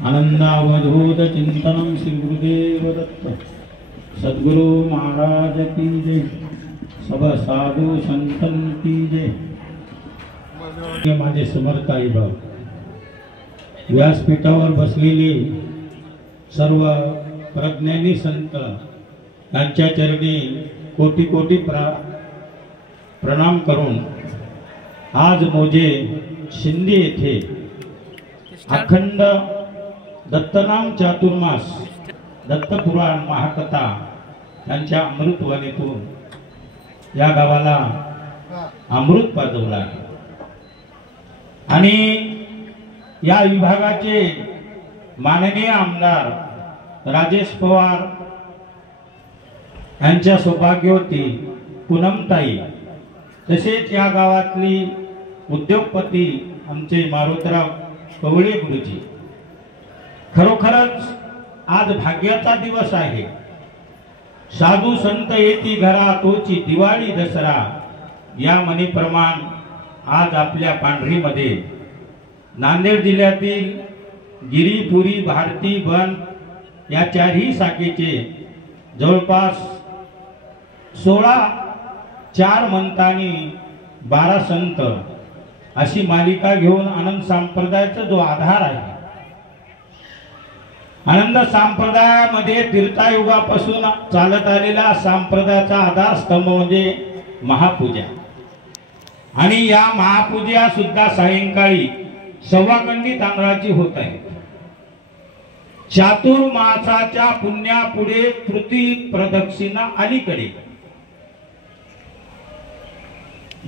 आनंदावधूत चिंतनम श्री गुरुदेव दत्त सद्गुरु महाराज की जय। सब साधु संतन की जय। माझे समर्थ आई बाप व्यासपीठावर बसलेले सर्व प्रज्ञानी संत यांच्या चरणी कोटी कोटी प्रणाम करून आज मोजे शिंदे येथे अखंड दत्तनाम चातुर्मास दत्तपुराण महाकथा यांच्या अमृतवाणीतून या गावाला अमृत पाजवला आहे आणि या विभागाचे माननीय आमदार राजेश पवार यांच्या सौभाग्यवती पूनमताई तसेच या गावातली उद्योगपती आमचे मारुतराव कवळे गुरुजी, खरोखरच आज भाग्याचा दिवस आहे। साधू संत येती घरा तोची दिवाळी दसरा या म्हणीप्रमाण आज आपल्या पांढरीमध्ये नांदेड जिल्ह्यातील गिरीपुरी भारती बन या चारही शाखेचे जवळपास 16 मंतांनी 12 संत अशी मालिका घेऊन आनंद संप्रदायाचा जो आधार आहे, आनंद संप्रदायामध्ये तीर्थयुगापासून चालत आलेला संप्रदायाचा आधारस्तंभ म्हणजे महापूजा आणि या महापूजा सुद्धा सायंकाळी सव्वाकंडी तांदळाची होत आहे। चातुर्मासाच्या पुण्यापुढे पृथ्वी प्रदक्षिणा अलीकडे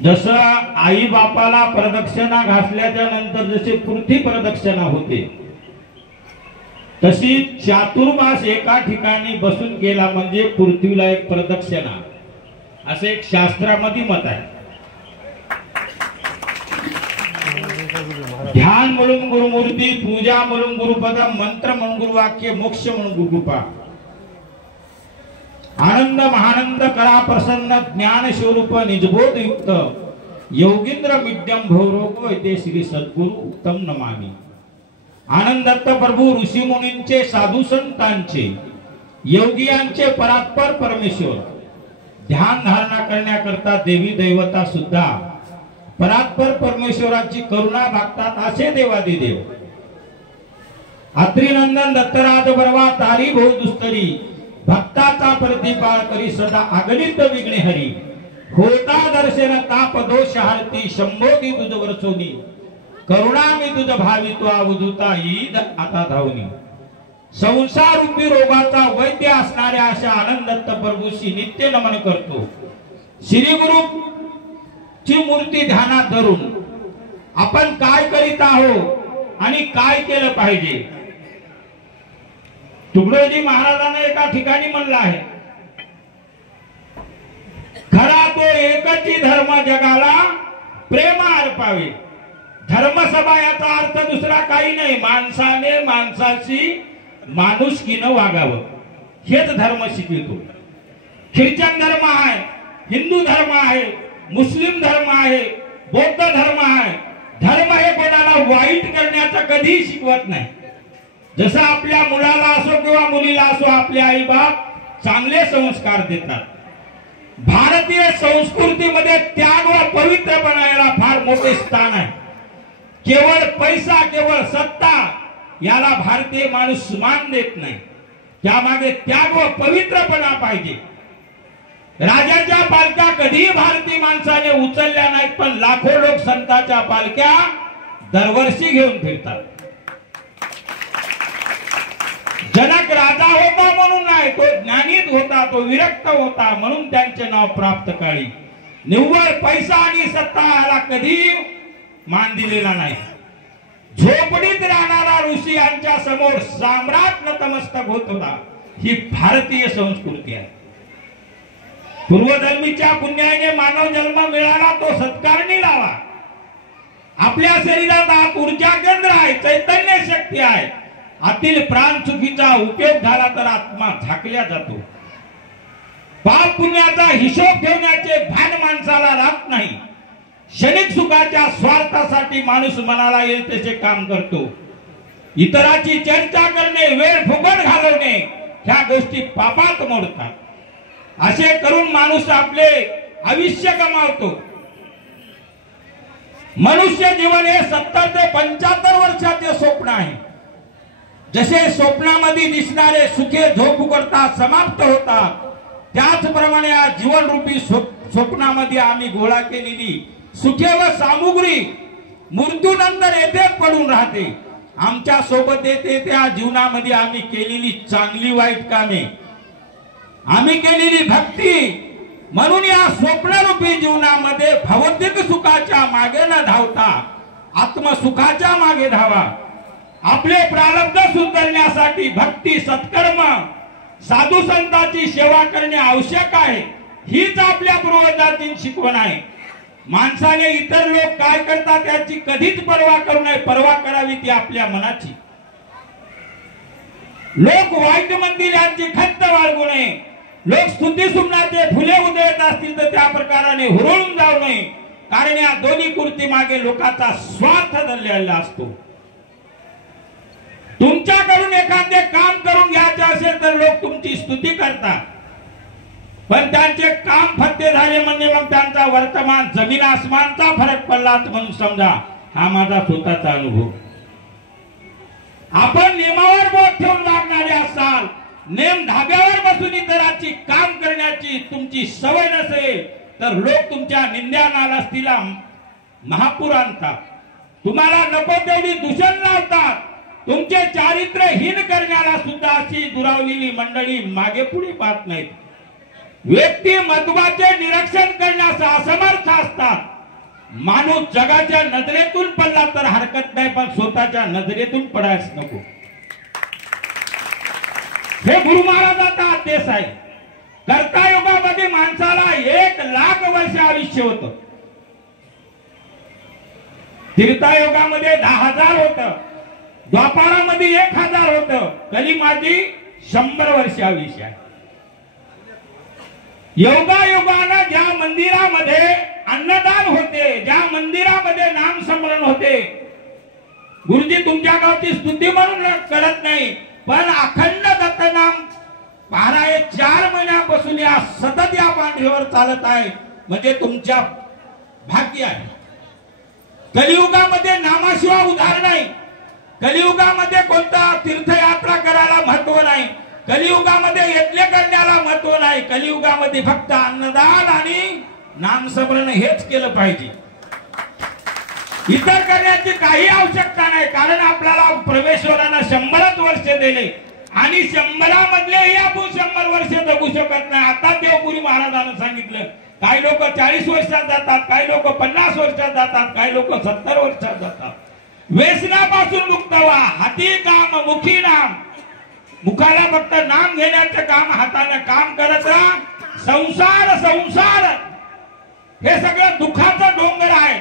जसं आई बापाला प्रदक्षिणा घासल्याच्या नंतर जसे पृथ्वी प्रदक्षिणा होते तशी चातुर्मास एका ठिकाणी बसून गेला म्हणजे पृथ्वीला एक प्रदक्षिणा असे एक शास्त्रामध्ये मत आहे। ध्यान म्हणून गुरुमूर्ती, पूजा म्हणून गुरुपद, मंत्र म्हणून गुरुवाक्य, मोक्ष म्हणून गुरुकृपा, आनंद महानंद करा प्रसन्न ज्ञान स्वरूप निजबोध युक्त योगींद्र मिड्यम भवरोग ते श्री सद्गुरु उत्तम नमामि। आनंद दत्त प्रभू ऋषी मुनींचे, साधू संतांचे, योगियांचे परात्पर परमेश्वर ध्यान धारणा करण्याकरता देवी दैवता सुद्धा परात्पर परमेश्वराची करुणा भागतात असे देवादिदेव अत्रिनंदन दत्तराज बर्वा तारी भो दुस्तरी भक्ताचा प्रतिपाळ करी सदा अगणित विघ्ने हरी होता दर्शन ताप दोष हरती शंभोगी तुझ वरचोनी करुणा मी तुझ भावित्व अवधूता ईद आता धावनी। संसार रूपी रोगाचा वैद्य असणाऱ्या अशा आनंद दत्त प्रभूशी नित्य नमन करतो। श्री गुरु ची मूर्ती ध्यानात धरून आपण काय करीत आहोत आणि काय केलं पाहिजे। तुकडोजी महाराजांना एका ठिकाणी म्हणलं आहे, खरा तो एकची धर्म जगाला प्रेम अर्पावे। धर्मसभा याचा अर्थ दुसरा काही नाही, माणसाने माणसाशी माणुसकीनं वागावं हेच धर्म शिकवितो। ख्रिश्चन धर्म आहे, हिंदू धर्म आहे, मुस्लिम धर्म आहे, बौद्ध धर्म आहे। धर्म हे कोणाला वाईट करण्याचं कधीही शिकवत नाही। जसं आपल्या मुलाला असो किंवा मुलीला असो आपले आई बाप चांगले संस्कार देतात। भारतीय संस्कृतीमध्ये त्याग व पवित्र बनायला फार मोठे स्थान आहे। केवळ पैसा, केवळ सत्ता याला भारतीय माणूस मान देत नाही, त्यामागे त्याग व पवित्रपणा पाहिजे। राजाच्या पालख्या कधी भारतीय माणसाने उचलल्या नाहीत, पण लाखो लोक संतांच्या पालख्या दरवर्षी घेऊन फिरतात। जनक राजा होता म्हणून नाही, तो ज्ञानीत होता, तो विरक्त होता म्हणून त्यांचे नाव प्राप्त काळी। निव्वळ पैसा आणि सत्ता याला कधी मान दिलेला नाही। झोपडीत राहणारा ऋषी यांच्या समोर सम्राट नतमस्तक होत होता। ही भारतीय संस्कृती आहे। पूर्वजन्मीच्या पुण्याने मानव जन्म मिळाला, तो सत्कारणी लावा। आपल्या शरीरात आत ऊर्जा केंद्र आहे, चैतन्य शक्ती आहे। आतील प्राण चुकीचा उपयोग झाला तर आत्मा झाकल्या जातो। पाप पुण्याचा हिशोब ठेवण्याचे भान माणसाला राहत नाही। क्षणिक सुखाच्या स्वार्थासाठी माणूस मनाला येईल तसे काम करतो. इतराची चर्चा करणे, वेळ फुकट घालवणे ह्या गोष्टी पापात मोडतात. असे करून माणूस आपले आयुष्य गमावतो. मनुष्य जीवन हे 70 ते 75 वर्षाचे स्वप्न आहे. जसे स्वप्नामध्ये दिसणारे सुखे झोप करतात, समाप्त होतात, त्याचप्रमाणे या जीवनरूपी स्वप्नामध्ये आम्ही गोळा केलेली सुखे व सामुग्री मृत्यूनंतर येथे पडून राहते. आमच्या सोबत येते त्या जीवनामध्ये आम्ही केलेली चांगली वाईट कामे, आम्ही केलेली भक्ती. म्हणून या स्वप्नरूपी जीवनामध्ये भौतिक सुखाच्या मागे न धावता आत्मसुखाच्या मागे धावा. आपले प्रारब्ध सुधारण्यासाठी भक्ती, सत्कर्म, साधू संतांची सेवा करणे आवश्यक आहे. हीच आपल्या पूर्वजांची शिकवण आहे. माणसाने इतर लोक काय करतात त्याची कधीच पर्वा करू नये. पर्वा करावी ती आपल्या मनाची. लोक वाईट म्हणतील यांची खंत बाळगू नये. लोक स्तुती सुमनाचे फुले उधळत असतील तर त्या प्रकाराने हुरळून जाऊ नये. कारण या दोन्ही कृती मागे लोकांचा स्वार्थ दडलेला असतो. तुमच्याकडून एखादे काम करून घ्यायचे असेल तर लोक तुमची स्तुती करतात, पण त्यांचे काम फत्ते झाले म्हणजे मग त्यांचा वर्तमान जमीन आसमानचा फरक पडलाच म्हणून समजा. हा माझा स्वतःचा अनुभव. आपण नियमावर बोट ठेवून वागणारे असाल, नेम धाब्यावर बसून इतरांची काम करण्याची तुमची सवय नसेल तर लोक तुमच्या निंद्या नालस्तीला महापूर आणतात. तुम्हाला नको तेवढी दूषण लावतात. तुमचे चारित्र्यहीन करण्याला सुद्धा अशी दुरावलेली मंडळी मागे पुढे पाहत नाहीत. व्यक्ती महत्वाचे निरीक्षण करण्यास असमर्थ असतात. माणूस जगाच्या नजरेतून पडला तर हरकत नाही, पण स्वतःच्या नजरेतून पडायच नको. हे गुरु महाराजांचा आदेश आहे. कर्तायुगामध्ये माणसाला 1,00,000 वर्ष आयुष्य होतं. त्रेतायुगामध्ये 10,000 होतं. द्वापारामध्ये 1,000 होतं. कलियुगामध्ये 100 वर्ष आयुष्य आहे. योगायोगानं ज्या मंदिरामध्ये अन्नदान होते, ज्या मंदिरामध्ये नामस्मरण होते, गुरुजी तुमच्या गावची स्तुती म्हणून करत नाही, पण अखंड दत्तनाम महाराज 4 महिन्यापासून या सतत या पांढरीवर चालत आहे म्हणजे तुमच्या भाग्य आहे. कलियुगामध्ये नामाशिवाय उद्धार नाही. कलियुगामध्ये कोणता तीर्थयात्रा करायला महत्व नाही. कलियुगामध्ये यज्ञ करण्याला महत्व नाही. कलियुगामध्ये फक्त अन्नदान आणि नामस्मरण हेच केलं पाहिजे. इतर करण्याची काही आवश्यकता नाही. कारण आपल्याला परमेश्वरानं 100 वर्ष दिले आणि 100 मधलेही आपण 100 वर्ष जगू शकत नाही. आता देवपुरी महाराजांना सांगितलं, काही लोक 40 वर्षात जातात, काही लोक 50 वर्षात जातात, काही लोक 70 वर्षात जातात. व्यसनापासून मुक्त व्हा. हाती काम, मुखी नाम. मुखाला फक्त नाम घेण्याचं काम, हाताने काम करत राहा. संसार संसार हे सगळं दुःखाचं डोंगर आहे.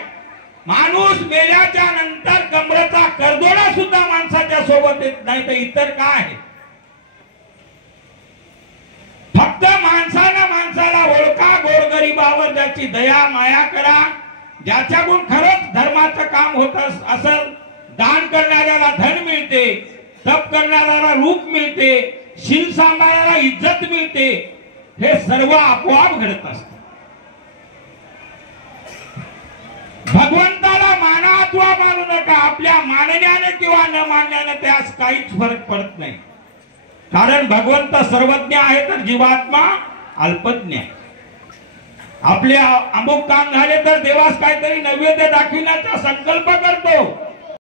माणूस मेल्याच्या नंतर कमरेचा करदोडा सुद्धा माणसाच्या सोबत येत नाही, तर इतर काय आहे. फक्त माणसानं माणसाला ओळखा. गोरगरिबावर ज्याची दया माया करा. ज्याच्याकडून खरंच धर्माचं काम होत असेल, दान करणाऱ्याला धन मिळते, तप करणाऱ्याला रूप मिळते, शील सांभाळायला इज्जत मिळते. हे सर्व आपोआप घडत असत. भगवंताला माना अथवा मानू नका. आपल्या मानण्याने किंवा न मानण्याने त्यास काहीच फरक पडत नाही. कारण भगवंत सर्वज्ञ आहे तर जीवात्मा अल्पज्ञ. आपले अमुक काम झाले तर देवास काहीतरी नैवेद्य दाखविण्याचा संकल्प करतो.